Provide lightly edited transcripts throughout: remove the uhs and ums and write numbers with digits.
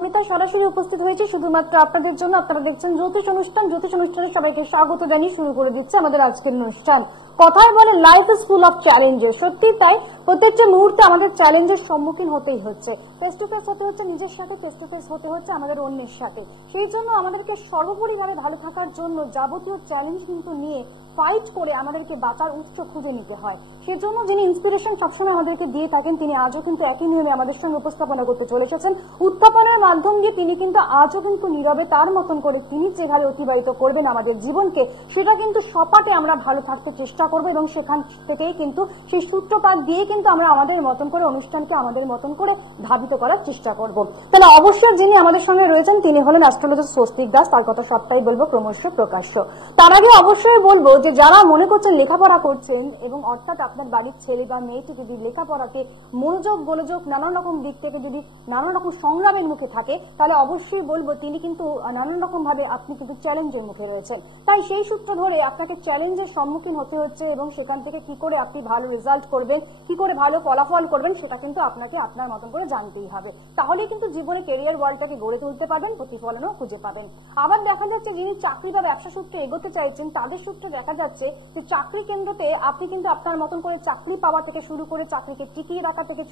আমি সরাসরি উপস্থিত হয়েছি শুধুমাত্র আপনাদের জন্য। আপনারা দেখছেন জ্যোতিষ অনুষ্ঠান। জ্যোতিষ অনুষ্ঠানে সবাইকে স্বাগত জানিয়ে শুরু করে দিচ্ছে আমাদের আজকের অনুষ্ঠান। কথায় বলে life is full of challenges. সত্যি তাই, প্রত্যেকটা মুহূর্তে আমাদের চ্যালেঞ্জের সম্মুখীন হতেই হচ্ছে। ফেস টু ফেস হতে হচ্ছে নিজের সাথে, ফেস টু ফেস হতে হচ্ছে আমাদের অন্যের সাথে। সেই জন্য আমাদেরকে সর্বোপরিভাবে ভালো থাকার জন্য যাবতীয় চ্যালেঞ্জ কিন্তু নিয়ে ফাইট করে আমাদেরকে বাঁচার উৎস খুঁজে নিতে হয়। সেজন্য যিনি ইন্সপিরেশন সবসময় আমাদেরকে দিয়ে থাকেন, তিনি আজও কিন্তু একই নিয়মে আমাদের সঙ্গে উপস্থাপনা করতে চলে এসেছেন। উত্থাপনের মাধ্যম দিয়ে তিনি কিন্তু আজও কিন্তু নীরবে তার মতন করে তিনি যেভাবে অতিবাহিত করবেন আমাদের জীবনকে, সেটা কিন্তু সপাটে আমরা ভালো থাকতে চেষ্টা করবো এবং সেখান থেকেই কিন্তু সেই সূত্রপাত দিয়ে কিন্তু আমরা আমাদের মতন করে অনুষ্ঠানকে আমাদের মতন করে ধাবিত করার চেষ্টা করব। তাহলে অবশ্যই যিনি আমাদের সঙ্গে রয়েছেন তিনি হলেন অ্যাস্ট্রোলজার স্বস্তিক দাস। তার কথা সবটাই বলবো ক্রমশ প্রকাশ্য। তার আগে অবশ্যই বলবো যে যারা মনে করছেন লেখাপড়া করছেন এবং অর্থাৎ আপনার বাড়ির ছেলে বা মেয়েটি যদি লেখাপড়াতে মনোযোগ গোলযোগ নানান রকম দিক থেকে যদি নানান রকম সংগ্রামের মুখে থাকে, তাহলে অবশ্যই বলবো তিনি কিন্তু নানান রকম ভাবে আপনি কিন্তু চ্যালেঞ্জের মুখে রয়েছেন। তাই সেই সূত্র ধরে আপনাকে চ্যালেঞ্জের সম্মুখীন হতে হচ্ছে এবং সেখান থেকে কি করে আপনি ভালো রেজাল্ট করবেন, কি করে ভালো ফলাফল করবেন, সেটা কিন্তু আপনাকে আপনার মতন করে জানতেই হবে। তাহলে কিন্তু জীবনে ক্যারিয়ার ওয়ার্ল্ডটাকে গড়ে তুলতে পারবেন, প্রতিফলনও খুঁজে পাবেন। আবার দেখা যাচ্ছে যিনি চাকরি বা ব্যবসা সূত্রে এগোতে চাইছেন, তাদের সূত্রে দেখা যাচ্ছে যে চাকরি কেন্দ্রতে আপনি কিন্তু আপনার মতন করে চাকরি পাওয়া থেকে শুরু করে চাকরিকে টিকিয়ে রাখা থেকে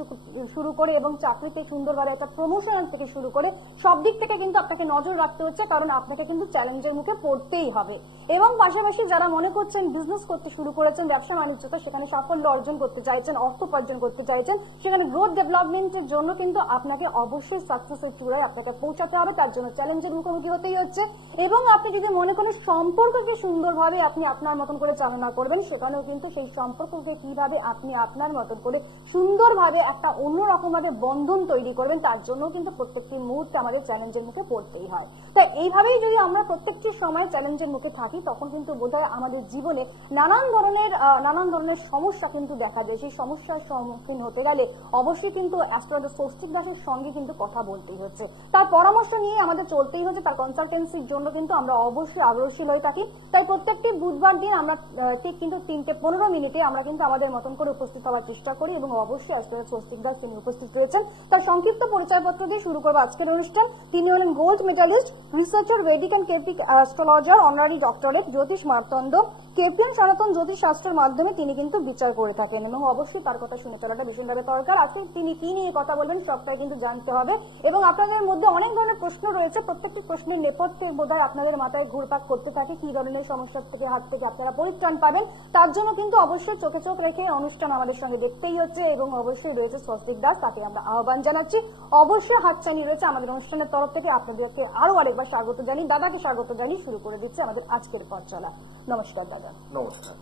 শুরু করে এবং চাকরিতে সুন্দরভাবে একটা প্রমোশন থেকে শুরু করে সব দিক থেকে কিন্তু আপনাকে নজর রাখতে হচ্ছে, কারণ আপনাকে কিন্তু চ্যালেঞ্জের মুখে পড়তেই হবে। এবং পাশাপাশি যারা মনে করছেন বিজনেস করতে শুরু করেছেন, ব্যবসা বাণিজ্যতে সেখানে সাফল্য অর্জন করতে চাইছেন, অর্থ উপার্জন করতে চাইছেন, সেখানে গ্রোথ ডেভেলপমেন্টের জন্য কিন্তু আপনাকে অবশ্যই সাকসেসের চূড়ায় আপনাকে পৌঁছাতে হবে। তার জন্য চ্যালেঞ্জের মুখোমুখি হতেই হচ্ছে। এবং আপনি যদি মনে করেন সম্পর্ককে সুন্দরভাবে আপনি আপনার মতন করে চালনা করবেন, সেখানেও কিন্তু সেই সম্পর্ককে কিভাবে আপনি আপনার মতন করে সুন্দরভাবে একটা অন্যরকম ভাবে বন্ধন তৈরি করবেন, তার জন্য কিন্তু প্রত্যেকটি মুহূর্তে আমাদের চ্যালেঞ্জের মুখে পড়তেই হয়। তাই এইভাবেই যদি আমরা প্রত্যেকটি সময় চ্যালেঞ্জের মুখে থাকি, তখন কিন্তু বোধহয় আমাদের জীবনে নানান ধরনের সমস্যা কিন্তু দেখা যায়। সেই সমস্যার সম্মুখীন হতে গেলে অবশ্যই কিন্তু অ্যাস্ট্রোলজার স্বস্তিক দাসের সঙ্গে কিন্তু কথা বলতেই হচ্ছে, তার পরামর্শ নিয়ে আমাদের চলতেই হচ্ছে, তার কনসালটেন্সির জন্য কিন্তু আমরা অবশ্যই আগ্রহশীল হয়ে থাকি। তাই প্রত্যেকটি বুধবার দিন আমরা ঠিক কিন্তু 3:15 আমরা কিন্তু আমাদের মতন করে উপস্থিত হওয়ার চেষ্টা করি এবং অবশ্যই অ্যাস্ট্রোলজার স্বস্তিক দাস তিনি উপস্থিত রয়েছেন। তার সংক্ষিপ্ত পরিচয়পত্র দিয়ে শুরু করবো আজকের অনুষ্ঠান। তিনি হলেন gold medalist, researcher, Vedic and কেপ্টিক astrologer, honorary doctorate, Jyotish Martand, KPM সনাতন জ্যোতিষ শাস্ত্রের মাধ্যমে তিনি কিন্তু বিচার করে থাকেন এবং অবশ্যই তার কথা শুনে চলাটা ভীষণভাবে দরকার। আজকে তিনি কি নিয়ে কথা বলবেন সবটাই কিন্তু জানতে হবে। এবং আপনাদের মধ্যে অনেক ধরনের প্রশ্ন রয়েছে, প্রত্যেকটি প্রশ্নের নেপথ্যে বোধহয় আপনাদের মাথায় ঘুরপাক করতে থাকে কি ধরনের সমস্যার থেকে হাত থেকে আপনারা পরিত্রাণ পাবেন। তার জন্য কিন্তু অবশ্যই চোখে চোখ রেখে অনুষ্ঠান আমাদের সঙ্গে দেখতেই হচ্ছে এবং অবশ্যই রয়েছে স্বস্তিক দাস, তাকে আমরা আহ্বান জানাচ্ছি। অবশ্যই হাতছানি রয়েছে আমাদের অনুষ্ঠানের তরফ থেকে। আপনাদেরকে আরো আরেকবার স্বাগত জানি, দাদাকে স্বাগত জানি। শুরু করে দিচ্ছে আমাদের আজকের পথ চলা। নমস্কার দাদা। নমস্কার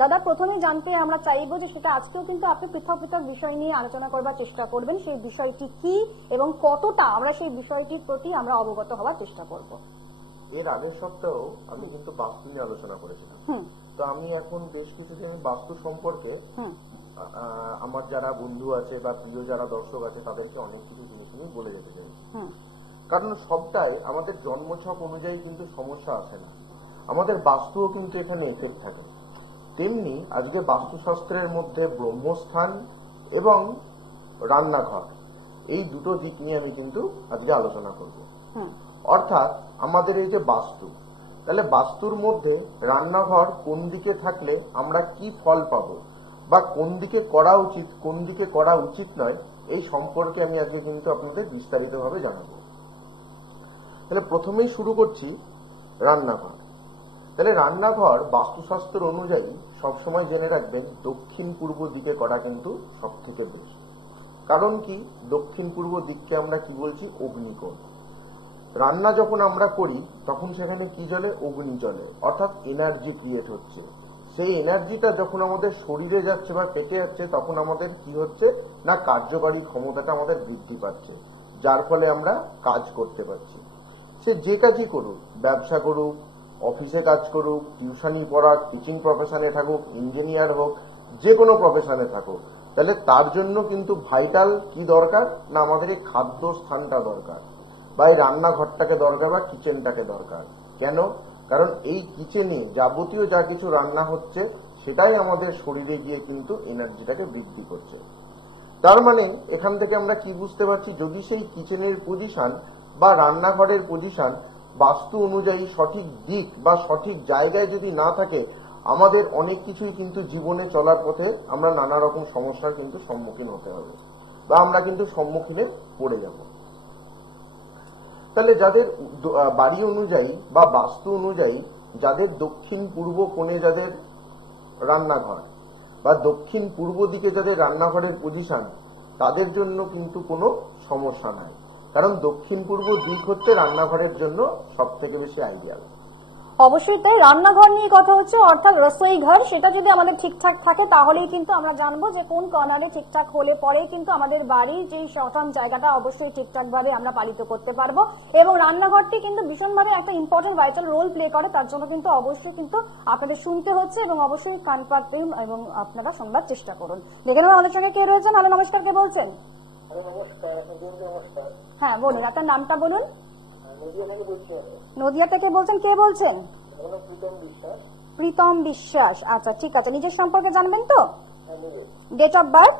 দাদা, প্রথমেই জানতে আমরা চাইবো যে সেটা আজকেও কিন্তু আপনি পৃথক পৃথক বিষয় নিয়ে আলোচনা করবার চেষ্টা করবেন, সেই বিষয়টি কি এবং কতটা আমরা সেই বিষয়টির প্রতি আমরা অবগত হওয়ার চেষ্টা করব। এর আগের সপ্তাহেও আমি কিন্তু বাস্তু নিয়ে আলোচনা করেছিলাম। তো আমি এখন বেশ কিছুদিন বাস্তু সম্পর্কে আমার যারা বন্ধু আছে বা প্রিয় যারা দর্শক আছে তাদেরকে অনেক কিছু জিনিস নিয়ে বলে যেতে চাইছি। কারণ সবটাই আমাদের জন্মছক অনুযায়ী কিন্তু সমস্যা আসে না, আমাদের বাস্তুও কিন্তু এখানে এফেক্ট থাকে। তেমনি আজকে বাস্তুশাস্ত্রের মধ্যে ব্রহ্মস্থান এবং রান্নাঘর এই দুটো দিক নিয়ে আমি কিন্তু আজকে আলোচনা করব। অর্থাৎ আমাদের এই যে বাস্তু, তাহলে বাস্তুর মধ্যে রান্নাঘর কোন দিকে থাকলে আমরা কি ফল পাবো বা কোন দিকে করা উচিত কোন দিকে করা উচিত নয়, এই সম্পর্কে আমি আজকে কিন্তু আপনাদের বিস্তারিতভাবে জানাবো। তাহলে প্রথমেই শুরু করছি রান্নাঘর। তাহলে রান্নাঘর বাস্তুশাস্ত্র অনুযায়ী সবসময় জেনে রাখবেন দক্ষিণ পূর্ব দিকে করা কিন্তু সব থেকে বেশি। কারণ কি, দক্ষিণ পূর্ব দিককে আমরা কি বলছি, অগ্নিকোণ। রান্না যখন আমরা করি তখন সেখানে কি জ্বলে, অগ্নি জ্বলে, অর্থাৎ এনার্জি ক্রিয়েট হচ্ছে। সেই এনার্জিটা যখন আমাদের শরীরে যাচ্ছে বা পেটে যাচ্ছে, তখন আমাদের কি হচ্ছে না, কার্যকারী ক্ষমতাটা আমাদের বৃদ্ধি পাচ্ছে, যার ফলে আমরা কাজ করতে পারছি। সে যে কাজই করুক, ব্যবসা করুক, অফিসে কাজ করুক, টিউশনি পড়াক, টিচিং প্রফেশনে থাকুক, ইঞ্জিনিয়ার হোক, যে কোনো প্রফেশনে থাকুক, তাহলে তার জন্য কিন্তু ভাইটাল কি দরকার না, আমাদের এই খাদ্য স্থানটা দরকার বা এই রান্নাঘরটাকে দরকার বা কিচেনটাকে দরকার। কেন? কারণ এই কিচেনে যাবতীয় যা কিছু রান্না হচ্ছে সেটাই আমাদের শরীরে গিয়ে কিন্তু এনার্জিটাকে বৃদ্ধি করছে। তার মানে এখান থেকে আমরা কি বুঝতে পারছি, যদি সেই কিচেনের পজিশন বা রান্নাঘরের পজিশন বাস্তু অনুযায়ী সঠিক দিক বা সঠিক জায়গায় যদি না থাকে, আমাদের অনেক কিছুই কিন্তু জীবনে চলার পথে আমরা নানা রকম সমস্যার কিন্তু সম্মুখীন হতে হবে বা আমরা কিন্তু সম্মুখীনে পড়ে যাব। তাহলে যাদের বাড়ি অনুযায়ী বা বাস্তু অনুযায়ী যাদের দক্ষিণ পূর্ব কোণে যাদের রান্নাঘর বা দক্ষিণ পূর্ব দিকে যাদের রান্নাঘরের পজিশন, তাদের জন্য কিন্তু কোনো সমস্যা নাই, কারণ দক্ষিণ পূর্ব দিক হচ্ছে রান্নাঘরের জন্য সব থেকে বেশি আইডিয়াল। অবশ্যই তাই। রান্নাঘর নিয়ে কথা হচ্ছে, অর্থাৎ রসোই ঘর, সেটা যদি আমাদের ঠিকঠাক থাকে তাহলেই কিন্তু আমরা জানবো যে কোন কর্নারে ঠিকঠাক হলে পরেই কিন্তু আমাদের বাড়ির যে শতান জায়গাটা অবশ্যই ঠিকঠাক ভাবে আমরা পালিত করতে পারবো। এবং রান্নাঘরটি কিন্তু ভীষণভাবে একটা ইম্পর্টেন্ট ভাইটাল রোল প্লে করে, তার জন্য কিন্তু অবশ্যই কিন্তু আপনাদের শুনতে হচ্ছে এবং অবশ্যই কান পাততে এবং আপনারা শুনবার চেষ্টা করুন। দেখে নেব আমাদের সঙ্গে কে রয়েছেন। হ্যালো, নমস্কার, কে বলছেন? হ্যাঁ বলুন, আপনার নামটা বলুন। নদিয়া থেকে বলছেন, কে বলছেন? প্রীতম বিশ্বাস। আচ্ছা ঠিক আছে, নিজের সম্পর্কে জানবেন তো? ডেট অফ বার্থ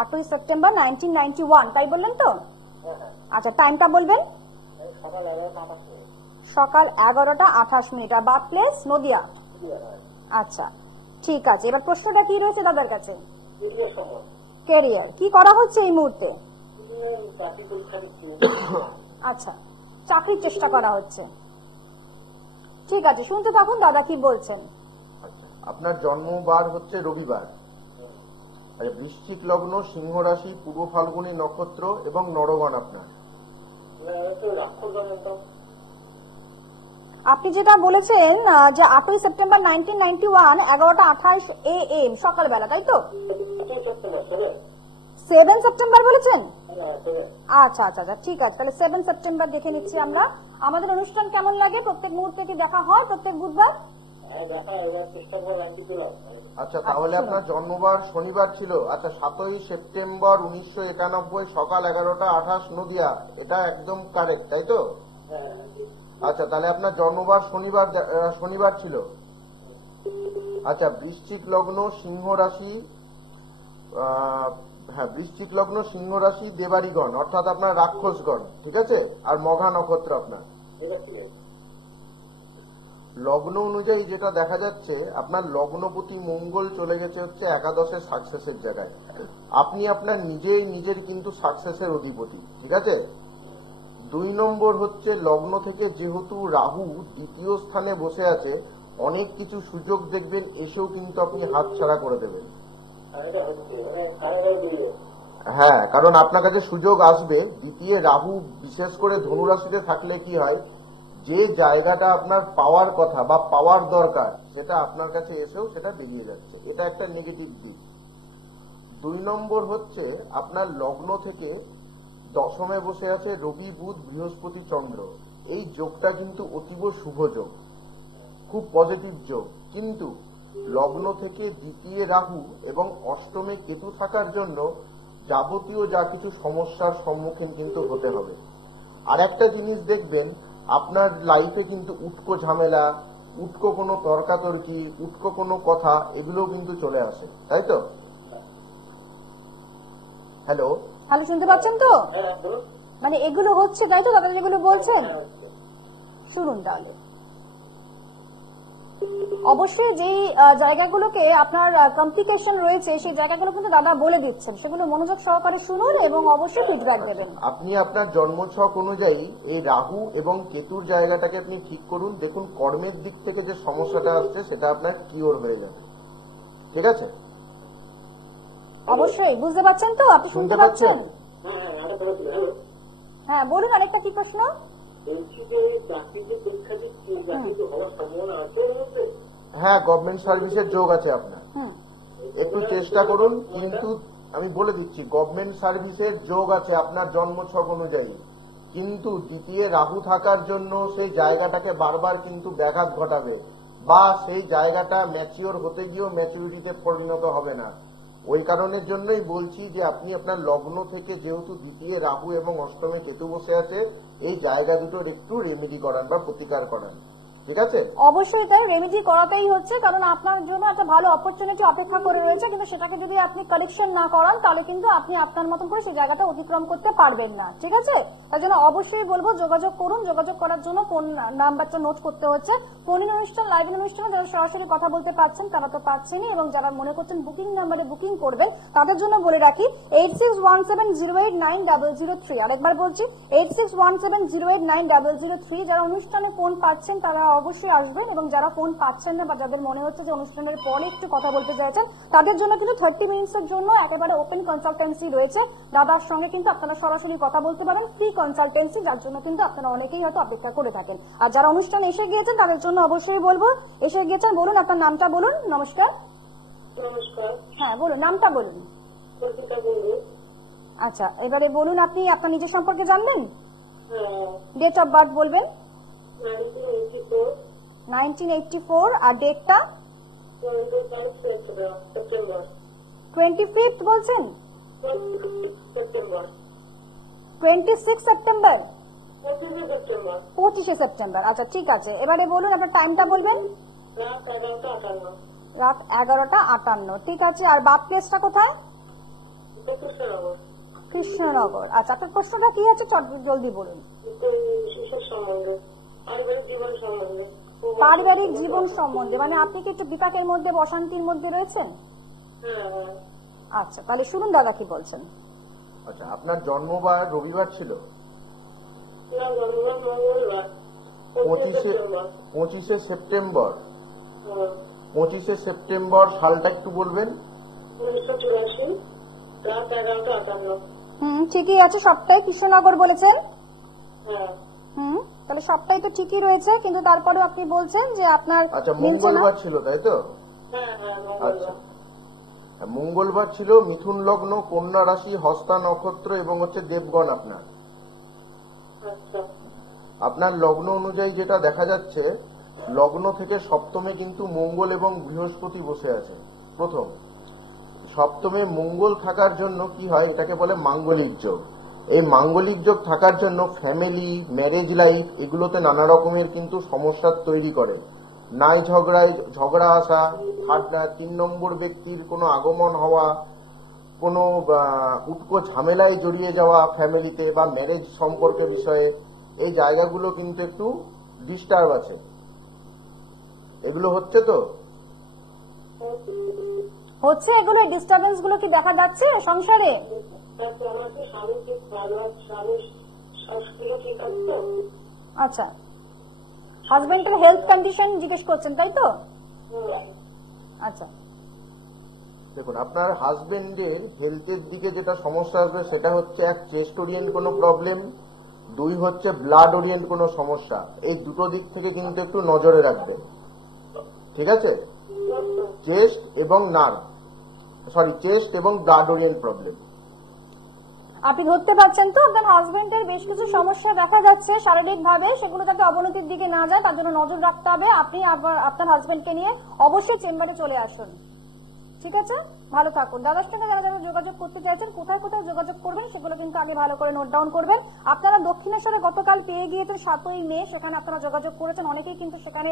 8ই সেপ্টেম্বর 1991, তাই বললেন তো? আচ্ছা, টাইমটা বলবেন? সকাল 11টা 28। আর বার্থ প্লেস নদিয়া। আচ্ছা ঠিক আছে, এবার প্রশ্নটা কি রয়েছে দাদার কাছে? ক্যারিয়ার কি করা হচ্ছে এই মুহূর্তে? আচ্ছা, চাকরির চেষ্টা করা হচ্ছে। ঠিক আছে, শুনতে থাকুন দাদা কি বলছেন। আপনার জন্মবার হচ্ছে রবিবার, বৃশ্চিক লগ্ন, সিংহ রাশি, পূর্ব ফাল্গুনী নক্ষত্র এবং নরগণ আপনার। আপনি যেটা বলেছেন যে 8ই সেপ্টেম্বর 1991 11টা 28 AM সকালবেলা, তাই তো? 7 সেপ্টেম্বর বলেছেন? আচ্ছা আচ্ছা আচ্ছা ঠিক আছে, তাহলে 7 সেপ্টেম্বর দেখে নিচ্ছি আমরা। আমাদের অনুষ্ঠান কেমন লাগে? প্রত্যেক মুহূর্তে কি দেখা হয় প্রত্যেক বুধবার? আচ্ছা, তাহলে আপনার জন্মবার শনিবার ছিল। আচ্ছা, 7ই সেপ্টেম্বর 1991 সকাল 11টা 28 নদিয়া, এটা একদম কারেক্ট, তাই তো? আচ্ছা, তাহলে আপনার জন্মবার শনিবার ছিল। আচ্ছা, বৃশ্চিক লগ্ন সিংহ রাশি, হ্যাঁ বৃশ্চিক লগ্ন সিংহ রাশি, দেবাড়িগণ অর্থাৎ আপনার রাক্ষসগণ, ঠিক আছে? আর মঘা নক্ষত্র আপনার। লগ্ন অনুযায়ী যেটা দেখা যাচ্ছে, আপনার লগ্নপতি মঙ্গল চলে গেছে হচ্ছে একাদশে সাকসেসের জায়গায়। আপনি আপনার নিজের কিন্তু সাকসেসের অধিপতি, ঠিক আছে? 2 নম্বর হচ্ছে লগ্ন থেকে যেহেতু রাহু দ্বিতীয় স্থানে বসে আছে, অনেক কিছু সুযোগ দেখবেন এসেও কিন্তু আপনি হাতছাড়া করে দেবেন। হ্যাঁ, কারণ আপনার কাছে সুযোগ আসবে। দ্বিতীয় রাহু বিশেষ করে ধনুরাশিতে থাকলে কি হয়, যে জায়গাটা আপনার পাওয়ার কথা বা পাওয়ার দরকার সেটা আপনার কাছে এসেও সেটা বেরিয়ে যাচ্ছে, এটা একটা নেগেটিভ দিক। 2 নম্বর হচ্ছে আপনার লগ্ন থেকে দশমে বসে আছে রবি, বুধ, বৃহস্পতি, চন্দ্র। এই যোগটা কিন্তু অতীব শুভ যোগ, খুব পজিটিভ যোগ। কিন্তু লগ্ন থেকে দ্বিতীয় রাহু এবং অষ্টমে কেতু থাকার জন্য যাবতীয় যা কিছু সমস্যার সম্মুখীন কিন্তু হতে হবে। আর একটা জিনিস দেখবেন, আপনার লাইফে কিন্তু উটকো ঝামেলা, উটকো কোনো তর্কাতর্কি, উটকো কোনো কথা, এগুলো কিন্তু চলে আসে, তাই তো? হ্যালো হ্যালো, শুনতে পাচ্ছেন তো? মানে এগুলো হচ্ছে, তাই তো দাদা যেগুলো বলছেন? শুনুন তাহলে। অবশ্যই যে জায়গাগুলোকে আপনার কমপ্লিকেশন রয়েছে সেই জায়গাগুলো কিন্তু দাদা বলে দিচ্ছেন, সেগুলো মনোযোগ সহকারে শুনুন এবং অবশ্যই ফিডব্যাক দেবেন। আপনি আপনার জন্মছক অনুযায়ী এই রাহু এবং কেতুর জায়গাটাকে আপনি ঠিক করুন। দেখুন কর্মের দিক থেকে যে সমস্যাটা আসছে সেটা আপনার কিওর হয়ে যাবে, ঠিক আছে? অবশ্যই বুঝতে পারছেন তো? আপনি শুনতে পাচ্ছেন? হ্যাঁ বলুন, আরেকটা কি প্রশ্ন? হ্যাঁ, গভর্নমেন্ট সার্ভিসের যোগ আছে আপনার, একটু চেষ্টা করুন। কিন্তু আমি বলে দিচ্ছি, গভর্নমেন্ট সার্ভিসের যোগ আছে আপনার জন্মছক অনুযায়ী, কিন্তু দ্বিতীয় রাহু থাকার জন্য সেই জায়গাটাকে বারবার কিন্তু ব্যাঘাত ঘটাবে বা সেই জায়গাটা ম্যাচিওর হতে গিয়েও ম্যাচুরিটিতে পরিণত হবে না। ওই কারণের জন্যই বলছি যে আপনি আপনার লগ্ন থেকে যেহেতু দ্বিতীয় রাহু এবং অষ্টমে কেতু বসে আছে, এই জায়গা দুটোর একটু রেমেডি করান বা প্রতিকার করান, ঠিক আছে? অবশ্যই তাই, রেমেডি করাতেই হচ্ছে, কারণ আপনার জন্য একটা ভালো অপরচুনিটি অপেক্ষা করে রয়েছে, কিন্তু সেটাকে যদি আপনি কালেকশন না করান তাহলে কিন্তু আপনি আপনার মতন করে সেই জায়গাটা অতিক্রম করতে পারবেন না। ঠিক আছে, তার জন্য অবশ্যই বলবো যোগাযোগ করুন। যোগাযোগ করার জন্য ফোন নাম্বারটা নোট করতে হচ্ছে। ফোন অনুষ্ঠান, লাইভ অনুষ্ঠানে যারা সরাসরি কথা বলতে পারছেন তারা তো পাচ্ছেনই, এবং যারা মনে করছেন বুকিং নাম্বারে বুকিং করবেন তাদের জন্য বলে রাখি 8617089003। আরেকবার বলছি 8617089003। যারা অনুষ্ঠানে ফোন পাচ্ছেন তারা অবশ্যই আসবেন, এবং যারা ফোন পাচ্ছেন না বা যাদের মনে হচ্ছে যে অনুষ্ঠানের পরে একটু কথা বলতে চাইছেন তাদের জন্য কিন্তু 30 মিনিটসের জন্য একেবারে ওপেন কনসালটেন্সি রয়েছে। দাদার সঙ্গে কিন্তু আপনারা সরাসরি কথা বলতে পারেন, ফ্রি কনসালটেন্সি, যার জন্য কিন্তু আপনারা অনেকেই হয়তো অপেক্ষা করে থাকেন। আর যারা অনুষ্ঠানে এসে গিয়েছেন তাদের জন্য অবশ্যই বলবো এসে গিয়েছেন, বলুন আপনার নামটা বলুন। নমস্কার। নমস্কার। হ্যাঁ বলুন, নামটা বলুন। কবিতা বলবো। আচ্ছা, এবারে বলুন আপনি আপনার নিজের সম্পর্কে জানবেন। হ্যাঁ, ডেট অফ বার্থ বলবেন। 1984, 1984। আর ডেটটা 25 সেপ্টেম্বর। 25th বলছেন। 26 সেপ্টেম্বর। 26 সেপ্টেম্বর। 25 সেপ্টেম্বর। 25 সেপ্টেম্বর। আচ্ছা ঠিক আছে, এবারে বলুন আপনার টাইমটা বলবেন। রাত 11:58। রাত 11:58। ঠিক আছে, আর বার্থ প্লেসটা কোথায়? কৃষ্ণনগর। কৃষ্ণনগর। আচ্ছা, আপনার প্রশ্নটা কি আছে জলদি বলুন। শিশুর সম্বন্ধে, পারিবারিক জীবন সম্বন্ধে। পারিবারিক জীবন সম্বন্ধে, মানে আপনি কি একটু বিপাকের মধ্যে, অশান্তির মধ্যে রয়েছেন? হ্যাঁ। আচ্ছা, তাহলে শুনুন দাদা কি বলছেন। আচ্ছা, আপনার জন্মবার রবিবার ছিল? না, জন্মবার মঙ্গলবার। 25 সেপ্টেম্বর। হ্যাঁ। 25 সেপ্টেম্বর সালটা একটু বলবেন? 1984, রাত 11:58। ঠিকই আছে, সবটাই কৃষ্ণনগর বলেছেন। হ্যাঁ। তাহলে সবটাই তো ঠিকই রয়েছে, কিন্তু তারপরে আপনি বলছেন যে আপনার আচ্ছা, মঙ্গলবার ছিল তাই তো? হ্যাঁ, আচ্ছা, মঙ্গলবার। মঙ্গলবার ছিল, মিথুন লগ্ন, কন্যা রাশি, হস্তা নক্ষত্র এবং হচ্ছে দেবগণ আপনার। আচ্ছা। আপনার লগ্ন অনুযায়ী যেটা দেখা যাচ্ছে, লগ্ন থেকে সপ্তমে কিন্তু মঙ্গল এবং বৃহস্পতি বসে আছে। প্রথম, সপ্তমে মঙ্গল থাকার জন্য কি হয়, এটাকে বলে মাঙ্গলিক যোগ। এই মাঙ্গলিক যোগ থাকার জন্য ফ্যামিলি, ম্যারেজ লাইফ এগুলোতে নানা রকমের কিন্তু সমস্যা তৈরি করে। নাই ঝগড়া আসা, 3 নম্বর ব্যক্তির কোনো আগমন হওয়া, কোনো উটকো ঝামেলায় জড়িয়ে যাওয়া ফ্যামিলিতে বা ম্যারেজ সম্পর্কের বিষয়ে, এই জায়গাগুলো কিন্তু একটু ডিস্টার্ব আছে। এগুলো হচ্ছে তো? হচ্ছে, এগুলো ডিস্টারবেন্স গুলো কি দেখা যাচ্ছে সংসারে? আচ্ছা, হাজবেন্ডের হেলথ কন্ডিশন জিজ্ঞেস করছেন তাই তো? আচ্ছা, দেখুন, আপনার হাজবেন্ডের হেলথের দিকে যেটা সমস্যা আসবে সেটা হচ্ছে, এক, চেস্ট ওরিয়েন্ট কোনো প্রবলেম, 2 হচ্ছে ব্লাড ওরিয়েন্ট কোনো সমস্যা। এই দুটো দিক থেকে কিন্তু একটু নজরে রাখবে, ঠিক আছে? চেস্ট এবং চেস্ট এবং ব্লাড ওরিয়েন্ট প্রবলেম। আপনি ধরতে পারছেন তো আপনার হাজবেন্ডের বেশ কিছু সমস্যা দেখা যাচ্ছে শারীরিক ভাবে, সেগুলো যাতে অবনতির দিকে না যায় তার জন্য নজর রাখতে হবে। আপনি আপনার হাজবেন্ডকে নিয়ে অবশ্যই চেম্বারে চলে আসুন, ঠিক আছে? ভালো থাকুন। দাদার সঙ্গে যারা যারা যোগাযোগ করতে চাইছেন কোথায় কোথায় যোগাযোগ করবেন সেগুলো কিন্তু আগে ভালো করে নোট ডাউন করবেন। আপনারা দক্ষিণেশ্বরে গতকাল পেয়ে গিয়েছেন 7ই মে, সেখানে আপনারা যোগাযোগ করেছেন, অনেকেই কিন্তু সেখানে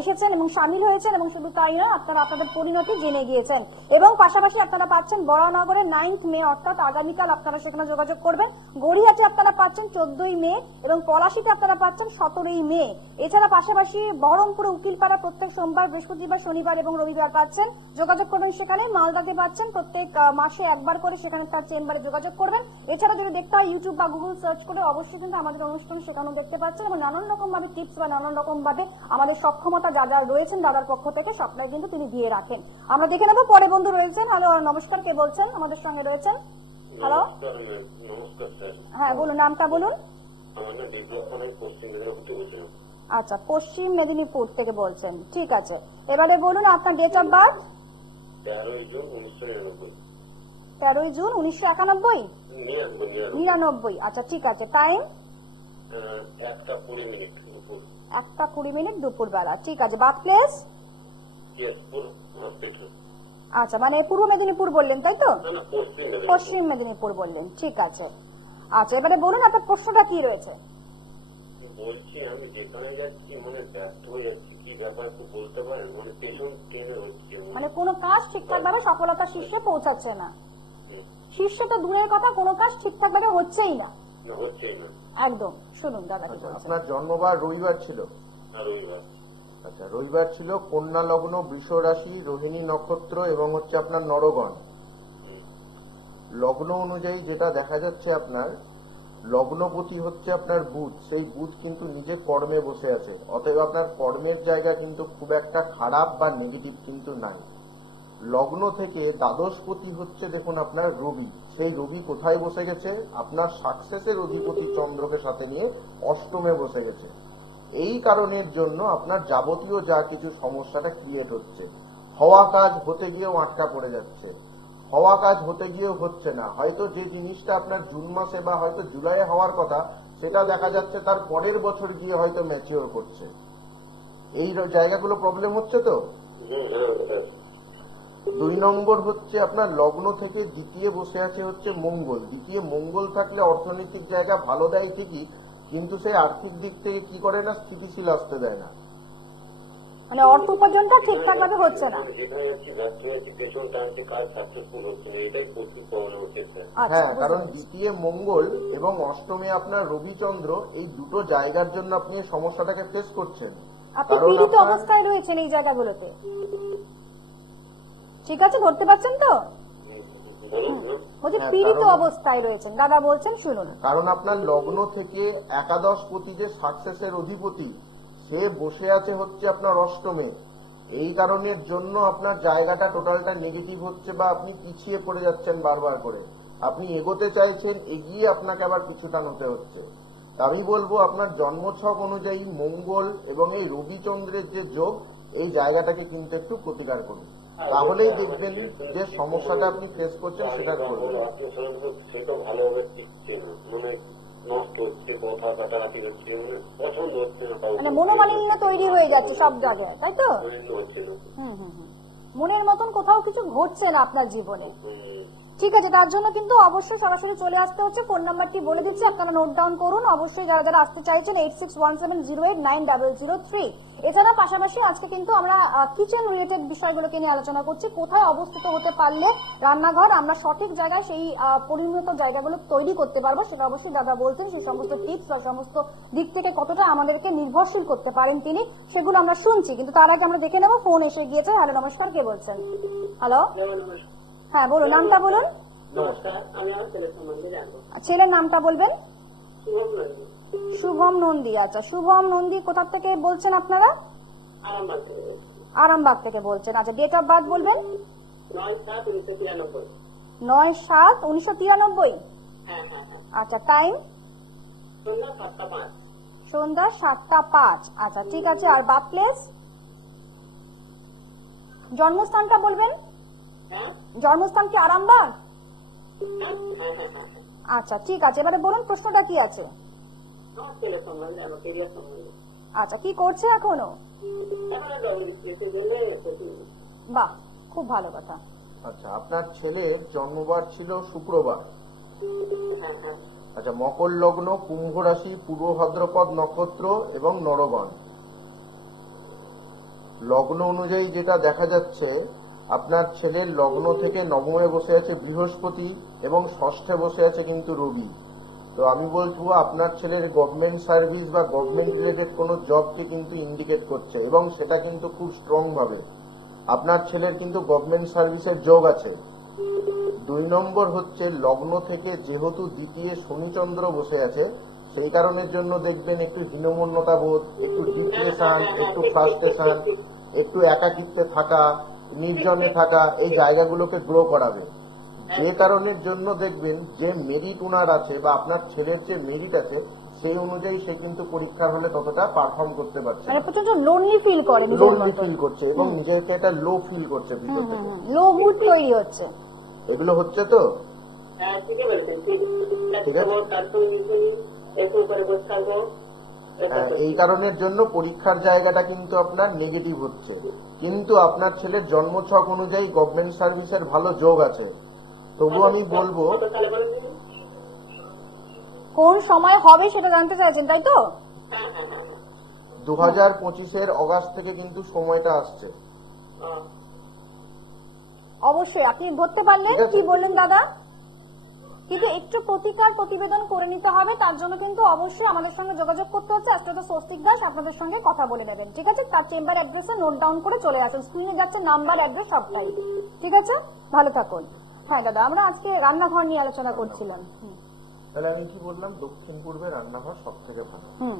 এসেছেন এবং সামিল হয়েছেন, এবং শুধু তাই নয় আপনারা আপনাদের পরিণতি জেনে গিয়েছেন। এবং পাশাপাশি আপনারা পাচ্ছেন বরানগরে 9th মে, অর্থাৎ আগামীকাল আপনারা সেখানে যোগাযোগ করবেন। গড়িয়াতে আপনারা পাচ্ছেন 14ই মে, এবং পলাশীতে আপনারা পাচ্ছেন 17ই মে। এছাড়া পাশাপাশি বহরমপুরে উকিলপাড়া প্রত্যেক সোমবার, বৃহস্পতিবার, শনিবার এবং রবিবার পাচ্ছেন, যোগাযোগ করবেন সেখানে। মালদাতে পাচ্ছেন প্রত্যেক মাসে একবার করে, সেখানে তার চেম্বারে যোগাযোগ করবেন। এছাড়া যদি দেখতে হয় ইউটিউব বা গুগল সার্চ করে অবশ্যই কিন্তু আমাদের অনুষ্ঠান সেখানেও দেখতে পাচ্ছেন, এবং নানান রকম ভাবে টিপস বা নানান রকম ভাবে আমাদের সক্ষমতা যা যা রয়েছেন দাদার পক্ষ থেকে সবটাই কিন্তু তিনি দিয়ে রাখেন। আমরা দেখে নেবো পরে বন্ধু রয়েছেন। হ্যালো, নমস্কার, কে বলছেন আমাদের সঙ্গে রয়েছেন? হ্যালো, হ্যাঁ বলুন, নামটা বলুন। আচ্ছা, পশ্চিম মেদিনীপুর থেকে বলছেন, ঠিক আছে। এবারে বলুন আপনার ডেট অফ বার্থ। 13ই জুন 1991। 99। আচ্ছা ঠিক আছে, টাইম 1:20 দুপুর বেলা, ঠিক আছে। Birth place? আচ্ছা, মানে পূর্ব মেদিনীপুর বললেন তাই তো? পশ্চিম মেদিনীপুর বললেন, ঠিক আছে। আচ্ছা, এবারে বলুন আপনার প্রশ্নটা কি রয়েছে। বলছি আমি যেখানে যাচ্ছি মানে ব্যস্ত হয়ে যাচ্ছি, কি ব্যাপার একটু বলতে পারেন? মানে পেছন টেনে হচ্ছে, মানে কোনো কাজ ঠিকঠাক ভাবে সফলতার শীর্ষে পৌঁছাচ্ছে না। শীর্ষে তো দূরের কথা, কোনো কাজ ঠিকঠাক ভাবে হচ্ছেই না। হচ্ছে না। একদম, শুনুন দাদা কি আচ্ছা, বলছেন। আপনার জন্মবার রবিবার ছিল? আর রবিবার। আচ্ছা, রবিবার ছিল, কন্যা লগ্ন, বৃষ রাশি, রোহিণী নক্ষত্র এবং হচ্ছে আপনার নরগণ। লগ্ন অনুযায়ী যেটা দেখা যাচ্ছে, আপনার লগ্নপতি হচ্ছে আপনার বুধ, সেই বুধ কিন্তু নিজে কর্মে বসে আছে, অতএব আপনার কর্মের জায়গা কিন্তু খুব একটা খারাপ বা নেগেটিভ কিন্তু নাই। লগ্ন থেকে দ্বাদশপতি হচ্ছে দেখুন আপনার রবি, সেই রবি কোথায় বসে গেছে? আপনার সাকসেসের অধিপতি চন্দ্রকে সাথে নিয়ে অষ্টমে বসে গেছে। এই কারণের জন্য আপনার যাবতীয় যা কিছু সমস্যাটা ক্রিয়েট হচ্ছে, হওয়া কাজ হতে গিয়েও আটকা পড়ে যাচ্ছে, হওয়া কাজ হতে গিয়েও হচ্ছে না, হয়তো যে জিনিসটা আপনার জুন মাসে বা হয়তো জুলাইয়ে হওয়ার কথা সেটা দেখা যাচ্ছে তার পরের বছর গিয়ে হয়তো ম্যাচিওর করছে। এই জায়গাগুলো প্রবলেম হচ্ছে তো। 2 নম্বর হচ্ছে আপনার লগ্ন থেকে দ্বিতীয় বসে আছে হচ্ছে মঙ্গল। দ্বিতীয় মঙ্গল থাকলে অর্থনৈতিক জায়গা ভালো দেয় ঠিকই, কিন্তু সেই আর্থিক দিক থেকে কি করে না, স্থিতিশীল আসতে দেয় না। মানে অর্থ উপার্জনটা ঠিকঠাক ভাবে হচ্ছে না। যেখানে যাচ্ছি ব্যস্ত হয়েছি, পেছন টানছি, কাজ সাকসেসফুল হচ্ছে না, এটাই প্রচুর প্রবলেম হচ্ছে। আচ্ছা, হ্যাঁ, বুঝতে কারণ পেরেছি। দ্বিতীয় মঙ্গল এবং অষ্টমে আপনার রবিচন্দ্র, এই দুটো জায়গার জন্য আপনি এই সমস্যাটাকে ফেস করছেন। আপনি কারণ পীড়িত আপনার অবস্থায় রয়েছেন এই জায়গাগুলোতে, ঠিক আছে? ধরতে পারছেন তো? বলছি হ্যাঁ, পীড়িত কারণ- অবস্থায় রয়েছেন, দাদা বলছেন, শুনুন। কারণ আপনার লগ্ন থেকে একাদশপতি যে সাকসেসের অধিপতি, সে বসে আছে হচ্ছে আপনার অষ্টমে। এই কারণের জন্য আপনার জায়গাটা টোটালটা নেগেটিভ হচ্ছে বা আপনি পিছিয়ে পড়ে যাচ্ছেন বারবার করে। আপনি এগোতে চাইছেন, এগিয়ে আপনাকে আবার পিছুটান হতে হচ্ছে। তা আমি বলবো আপনার জন্মছক অনুযায়ী মঙ্গল এবং এই রবিচন্দ্রের যে যোগ, এই জায়গাটাকে কিন্তু একটু প্রতিকার করুন, তাহলেই দেখবেন যে সমস্যাটা আপনি ফেস করছেন সেটা করবেন। সেটা ভালোভাবে টিকছে না, মানে নষ্ট হচ্ছে, কথা কাটাকাটি হচ্ছে, মানে পছন্দ হচ্ছে না, মানে মনোমালিন্য তৈরি হয়ে যাচ্ছে সব জায়গায়, তাই তো? হচ্ছে না। মনের মতন কোথাও কিছু ঘটছে না আপনার জীবনে। ঠিক আছে, তার জন্য কিন্তু অবশ্যই সরাসরি চলে আসতে হচ্ছে। ফোন নাম্বারটি বলে দিচ্ছি, আপনারা নোট ডাউন করুন। অবশ্যই যারা যারা আসতে চাইছেন 8617089003। এছাড়া পাশাপাশি আজকে কিন্তু আমরা কিচেন রিলেটেড বিষয়গুলোকে নিয়ে আলোচনা করছি। কোথায় অবস্থিত হতে পারলে রান্নাঘর আমরা সঠিক জায়গায় সেই পরিণত জায়গাগুলো তৈরি করতে পারবো, সেটা অবশ্যই দাদা বলছেন। সেই সমস্ত টিপস বা সমস্ত দিক থেকে কতটা আমাদেরকে নির্ভরশীল করতে পারেন তিনি, সেগুলো আমরা শুনছি। কিন্তু তার আগে আমরা দেখে নেবো, ফোন এসে গিয়েছে। হ্যালো, নমস্কার, কে বলছেন? হ্যালো, হ্যাঁ বলুন, নামটা বলুন। নমস্কার, আমি আমার ছেলের সম্বন্ধে জানবো। ছেলের নামটা বলবেন। শুভম নন্দী, শুভম নন্দী। আচ্ছা, শুভম নন্দী কোথা থেকে বলছেন আপনারা? আরামবাগ থেকে বলছি। আরামবাগ থেকে বলছেন। আচ্ছা, ডেট অফ বার্থ বলবেন। 9/7/1993। 9/7/1993। হ্যাঁ হ্যাঁ হ্যাঁ। আচ্ছা, টাইম সন্ধ্যা 7টা 5। সন্ধ্যা 7টা 5। আচ্ছা, ঠিক আছে। আর বার্থ প্লেস, জন্মস্থানটা বলবেন। হ্যাঁ জন্মস্থান কি আরামবাগ? হ্যাঁ হ্যাঁ হ্যাঁ হ্যাঁ। আচ্ছা, ঠিক আছে। এবারে বলুন প্রশ্নটা কি আছে। আমার ছেলের সম্বন্ধে, আমার কেরিয়ার সম্বন্ধে। আচ্ছা, কি করছে এখনো? এখন জন্য বাহ, খুব ভালো কথা। আচ্ছা, আপনার ছেলের জন্মবার ছিল শুক্রবার। হ্যাঁ হ্যাঁ। আচ্ছা, মকর লগ্ন, কুম্ভ রাশি, পূর্ব ভাদ্রপদ নক্ষত্র এবং নরগণ। লগ্ন অনুযায়ী যেটা দেখা যাচ্ছে, আপনার ছেলের লগ্ন থেকে নবমে বসে আছে বৃহস্পতি এবং ষষ্ঠে বসে আছে কিন্তু রবি। তো আমি বলবো আপনার ছেলের গভর্নমেন্ট সার্ভিস বা গভর্নমেন্ট রিলেটেড কোনো জবকে কিন্তু ইন্ডিকেট করছে, এবং সেটা কিন্তু খুব স্ট্রং ভাবে আপনার ছেলের কিন্তু গভর্নমেন্ট সার্ভিসের যোগ আছে। 2 নম্বর হচ্ছে লগ্ন থেকে যেহেতু দ্বিতীয় শনিচন্দ্র বসে আছে, সেই কারণের জন্য দেখবেন একটু হীনমন্যতা বোধ, একটু ডিপ্রেশন, একটু ফ্রাস্ট্রেশন, একটু একাকিত্বে থাকা, নির্জনে থাকা, এই জায়গাগুলোকে গ্রো করাবে। যে কারণের জন্য দেখবেন যে মেরিট উনার আছে বা আপনার ছেলের যে মেরিট আছে, সেই অনুযায়ী সে কিন্তু পরীক্ষার হলে ততটা পারফর্ম করতে পারছে মানে প্রচন্ড লোনলি ফিল করে, লোনলি ফিল করছে এবং নিজেকে একটা লো ফিল করছে ভিতর থেকে। লো মুড তৈরি হচ্ছে। এগুলো হচ্ছে তো। হ্যাঁ ঠিকই বলছেন। ঠিক আছে। তারপর একটু উপরে বসে থাকবো। এই কারণের জন্য পরীক্ষার জায়গাটা কিন্তু আপনার নেগেটিভ হচ্ছে, কিন্তু আপনার ছেলের জন্মছক অনুযায়ী গভর্নমেন্ট সার্ভিসের ভালো যোগ আছে। তবু আমি বলবো কোন সময় হবে সেটা জানতে চাইছেন, তাই তো? হ্যাঁ। 2025-এর অগাস্ট থেকে কিন্তু সময়টা আসছে। হ্যাঁ। অবশ্যই আপনি ধরতে পারলেন ঠিক আছে। কি বললেন দাদা, কিন্তু একটু প্রতিকার প্রতিবেদন করে নিতে হবে, তার জন্য কিন্তু অবশ্যই আমাদের সঙ্গে যোগাযোগ করতে হচ্ছে। অ্যাস্ট্রো স্বস্তিক দাস আপনাদের সঙ্গে কথা বলে নেবেন, ঠিক আছে? তার চেম্বার অ্যাড্রেসে নোট ডাউন করে চলে আসুন, স্ক্রিনে যাচ্ছে নাম্বার, অ্যাড্রেস সবটাই, ঠিক আছে? ভালো থাকুন। হ্যাঁ দাদা, আমরা আজকে রান্নাঘর নিয়ে আলোচনা করছিলাম। তাহলে আমি কি বললাম, দক্ষিণ পূর্বে রান্নাঘর সব থেকে ভালো। হুম,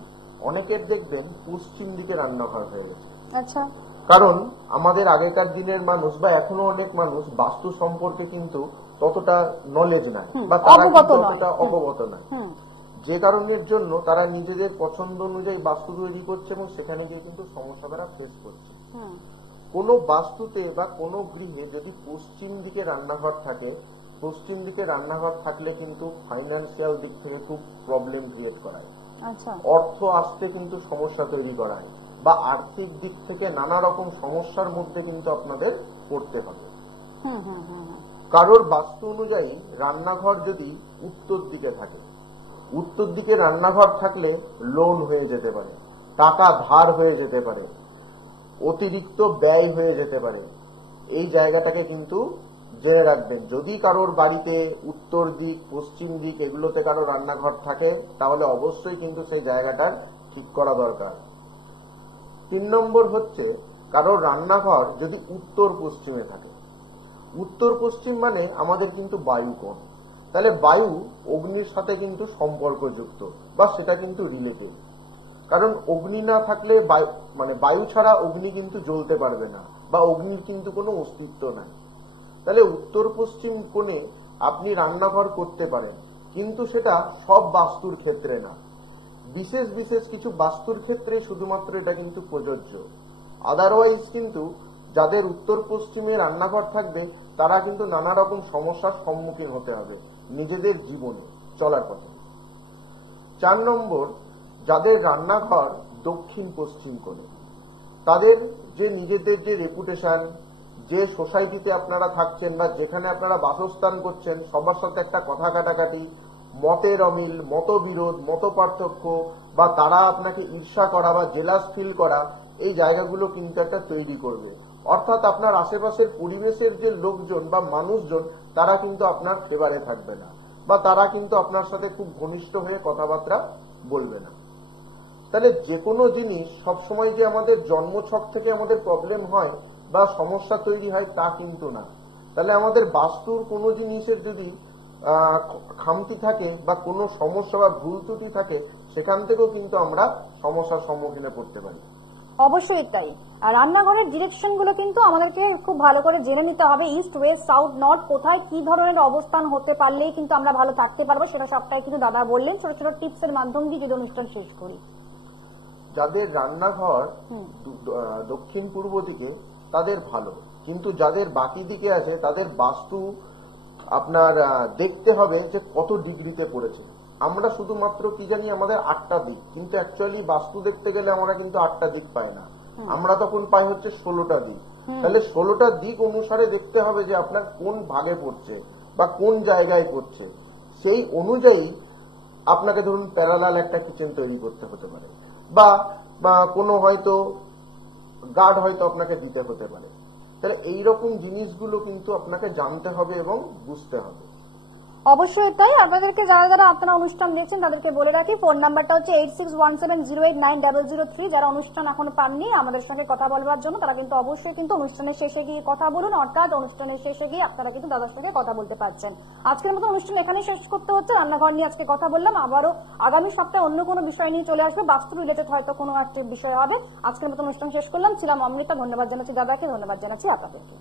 অনেকের দেখবেন পশ্চিম দিকে রান্নাঘর হয়ে গেছে, আচ্ছা, কারণ আমাদের আগেকার দিনের মানুষ বা এখনো অনেক মানুষ বাস্তু সম্পর্কে কিন্তু ততটা নলেজ নাই বা তারা অবগত নয়। ততটা অবগত নাই, হুম, যে কারণের জন্য তারা নিজেদের পছন্দ অনুযায়ী বাস্তু তৈরি করছে এবং সেখানে গিয়ে কিন্তু সমস্যা তারা ফেস করছে। হুম, কোনো বাস্তুতে বা কোনো গৃহে যদি পশ্চিম দিকে রান্নাঘর থাকে, পশ্চিম দিকে রান্নাঘর থাকলে কিন্তু ফাইন্যান্সিয়াল দিক থেকে খুব প্রবলেম ক্রিয়েট করায়, আচ্ছা, অর্থ আসতে কিন্তু সমস্যা তৈরি করায় বা আর্থিক দিক থেকে নানা রকম সমস্যার মধ্যে কিন্তু আপনাদের পড়তে হবে। হুম, হুম, হুম, কারোর বাস্তু অনুযায়ী রান্নাঘর যদি উত্তর দিকে থাকে, উত্তর দিকে রান্নাঘর থাকলে লোন হয়ে যেতে পারে, টাকা ধার হয়ে যেতে পারে, অতিরিক্ত ব্যয় হয়ে যেতে পারে। এই জায়গাটাকে কিন্তু জেনে রাখবেন। যদি কারোর বাড়িতে উত্তর দিক, পশ্চিম দিক এগুলোতে কারো রান্নাঘর থাকে, তাহলে অবশ্যই কিন্তু সেই জায়গাটার ঠিক করা দরকার। 3 নম্বর হচ্ছে, কারোর রান্নাঘর যদি উত্তর পশ্চিমে থাকে, উত্তর পশ্চিম মানে আমাদের কিন্তু বায়ু কোণ, তাহলে বায়ু অগ্নির সাথে কিন্তু সম্পর্কযুক্ত বা সেটা কিন্তু রিলেটেড। কারণ অগ্নি না থাকলে মানে বায়ু ছাড়া অগ্নি কিন্তু জ্বলতে পারবে না বা অগ্নির কিন্তু কোনো অস্তিত্ব নাই। তাহলে উত্তর পশ্চিম কোণে আপনি রান্নাঘর করতে পারেন, কিন্তু সেটা সব বাস্তুর ক্ষেত্রে না, বিশেষ বিশেষ কিছু বাস্তুর ক্ষেত্রে শুধুমাত্র এটা কিন্তু প্রযোজ্য। আদারওয়াইজ কিন্তু যাদের উত্তর পশ্চিমে রান্নাঘর থাকবে তারা কিন্তু নানা রকম সমস্যার সম্মুখীন হতে হবে নিজেদের জীবনে চলার পথে। 4 নম্বর, যাদের রান্নাঘর দক্ষিণ পশ্চিম কোণে, তাদের যে নিজেদের যে রেপুটেশন, যে সোসাইটিতে আপনারা থাকছেন বা যেখানে আপনারা বাসস্থান করছেন, সবার সাথে একটা কথা কাটাকাটি, মতের অমিল, মতবিরোধ, মত পার্থক্য বা তারা আপনাকে ঈর্ষা করা বা জেলাস ফিল করা, এই জায়গাগুলো কিন্তু একটা তৈরি করবে। অর্থাৎ আপনার আশেপাশের পরিবেশের যে লোকজন বা মানুষজন তারা কিন্তু আপনার ফেভারে থাকবে না বা তারা কিন্তু আপনার সাথে খুব ঘনিষ্ঠ হয়ে কথাবার্তা বলবে না। তাহলে যে কোনো জিনিস সবসময় যে আমাদের জন্মছক থেকে আমাদের প্রবলেম হয় বা সমস্যা তৈরি হয় তা কিন্তু না। তাহলে আমাদের বাস্তুর কোনো জিনিসের যদি খামতি থাকে বা কোনো সমস্যা বা ভুল ত্রুটি থাকে, সেখান থেকেও কিন্তু আমরা সমস্যার সম্মুখীনে পড়তে পারি। অবশ্যই তাই। আর রান্নাঘরের ডিরেকশন গুলো কিন্তু আমাদেরকে খুব ভালো করে জেনে নিতে হবে, ইস্ট, ওয়েস্ট, সাউথ, নর্থ, কোথায় কি ধরনের অবস্থান হতে পারলেই কিন্তু আমরা ভালো থাকতে পারবো, সেটা সবটাই কিন্তু দাদা বললেন। ছোট ছোট টিপস এর মাধ্যম দিয়ে যদি অনুষ্ঠান শেষ করি। যাদের রান্নাঘর দক্ষিণ পূর্ব দিকে তাদের ভালো, কিন্তু যাদের বাকি দিকে আছে তাদের বাস্তু আপনার দেখতে হবে যে কত ডিগ্রিতে পড়েছে। আমরা শুধুমাত্র কি জানি আমাদের 8টা দিক, কিন্তু অ্যাকচুয়ালি বাস্তু দেখতে গেলে আমরা কিন্তু 8টা দিক পাই না, আমরা তখন পাই হচ্ছে 16টা দিক। তাহলে 16টা দিক অনুসারে দেখতে হবে যে আপনার কোন ভাগে পড়ছে বা কোন জায়গায় পড়ছে, সেই অনুযায়ী আপনাকে ধরুন প্যারালাল একটা কিচেন তৈরি করতে হতে পারে বা কোনো হয়তো গার্ড হয়তো আপনাকে দিতে হতে পারে। তাহলে এইরকম জিনিসগুলো কিন্তু আপনাকে জানতে হবে এবং বুঝতে হবে। অবশ্যই তাই। আপনাদেরকে যারা যারা আপনারা অনুষ্ঠান দেখছেন তাদেরকে বলে রাখি, ফোন নাম্বারটা হচ্ছে 8617089003। যারা অনুষ্ঠান এখনো পাননি আমাদের সঙ্গে কথা বলবার জন্য, তারা কিন্তু অবশ্যই কিন্তু অনুষ্ঠানের শেষে গিয়ে কথা বলুন, অর্থাৎ অনুষ্ঠানের শেষে গিয়ে আপনারা কিন্তু দাদার সঙ্গে কথা বলতে পারছেন। আজকের মতো অনুষ্ঠান এখানে শেষ করতে হচ্ছে। রান্নাঘর নিয়ে আজকে কথা বললাম, আবারও আগামী সপ্তাহে অন্য কোনো বিষয় নিয়ে চলে আসবে, বাস্তু রিলেটেড হয়তো কোনো একটা বিষয় হবে। আজকের মতো অনুষ্ঠান শেষ করলাম। ছিলাম অমৃতা, ধন্যবাদ জানাচ্ছি দাদাকে, ধন্যবাদ জানাচ্ছি আপনাদেরকে।